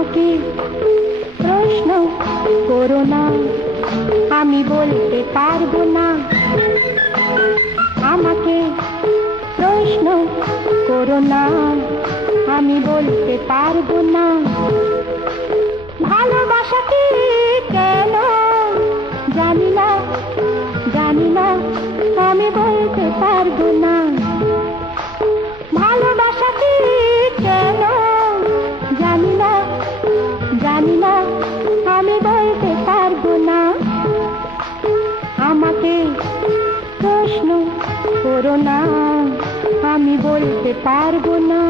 আমাকে প্রশ্ন করো না, আমি বলতে পারবো না। আমাকে প্রশ্ন করো না, আমি বলতে পারবো না। ভালোবাসা কি কেন জানি না, জানি না, আমি বলতে পারবো না। ভালোবাসা কি কেন জানি না, জানি না, আমি বলতে পারবো না। আমাকে প্রশ্ন করো না, আমি বলতে পারবো না।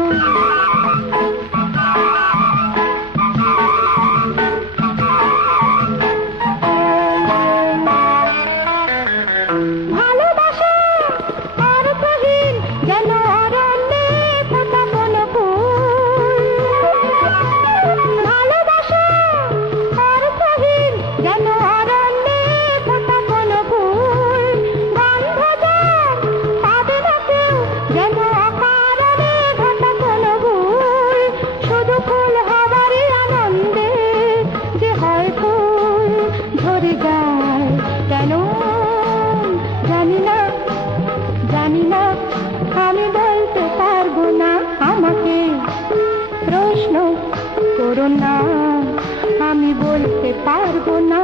ভালোবাসা অর্থহীন যেন অরণ্যে ফোটা কোনো ফুল। ভালোবাসা অর্থহীন যেন অরণ্যে ফোটা কোনো ফুল। গন্ধ যার পাবে না কেউ যেন অকারণে ঘটা কোনো ভুল। শুধু ফুল হবারই আনন্দে যে হয় ফুল ঝরে যায় কেন জানি না, জানি না, আমি বলতে পারবো না। আমাকে প্রশ্ন করো না, আমি বলতে পারবো না।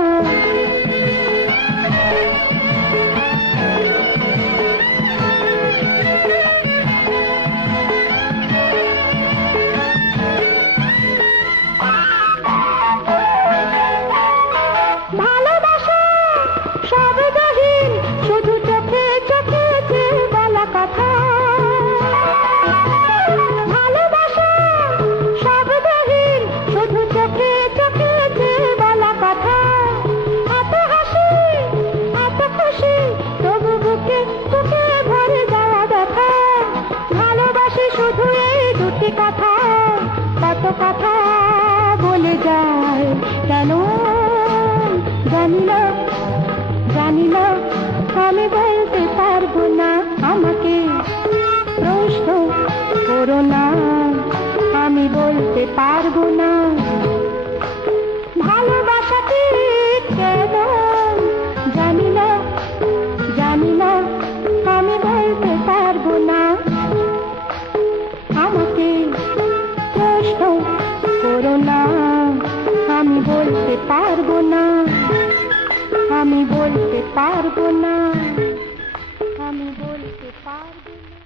ভালোবাসা শব্দহীন শুধু চোখে চোখে যে বলা কথা। ভালোবাসা শব্দহীন শুধু চোখে চোখে যে বলা কথা। এত হাসি এত খুশি তবু বুকে বুকে ভরে যাওয়া ব্যথা। ভালোবাসি শুধু এই দুটি কথা, কত কথা বলে যায় কেন জানি না, জানি না, আমি বলতে পারবো না। আমাকে প্রশ্ন করো না, আমি বলতে পারবো না। ভালোবাসা কি কেন জানি না, জানি না, আমি বলতে পারবো না। আমাকে প্রশ্ন করো না, আমি বলতে পারবো না। আমি বলতে পারবো না, আমি বলতে পারবো না।